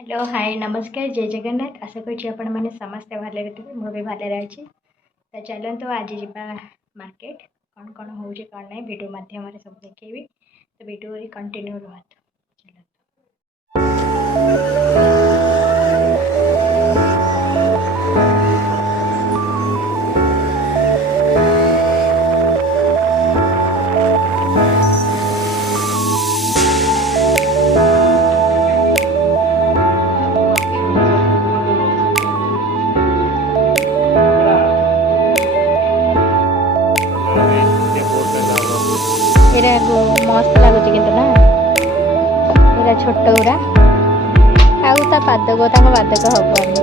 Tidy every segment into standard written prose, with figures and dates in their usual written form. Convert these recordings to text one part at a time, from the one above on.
hello hi नमस्कार जय जगन्नाथ आशा करुँच आपण मैंने समस्ते भले थे मुझे भले अच्छी तो चलते आज जा मार्केट कौन कौन हो कौन ना भिडियो मध्यम सब देखी तो भिडियो कंटिन्यू रुहतु चलते मस्त लगुच कि ना पूरा छोट गुड़ा आउ ता पादक पादक हबनी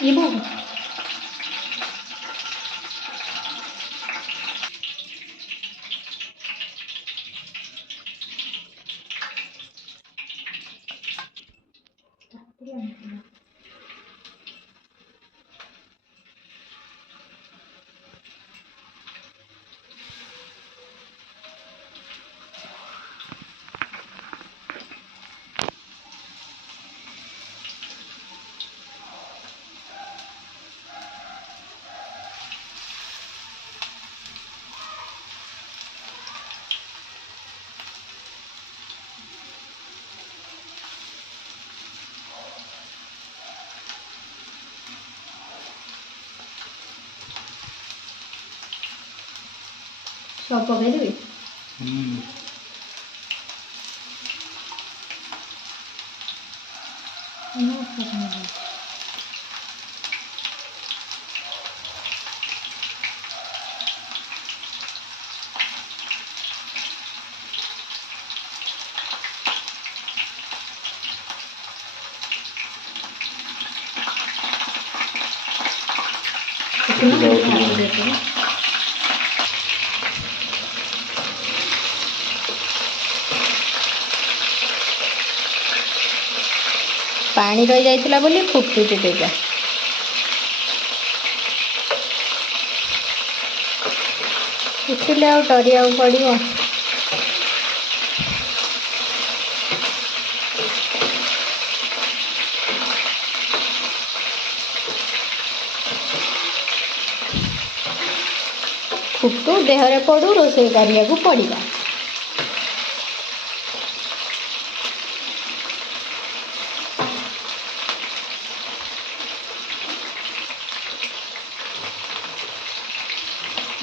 ibu सब पकईदेवी पानी रही जाइतिला बोली फुटुची तेजा फुटिले आ डरिया पड़ो फुटू देहरे पड़ू रोषे करिया पड़ा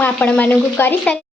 ମୁଁ ଆପଣମାନଙ୍କୁ କରି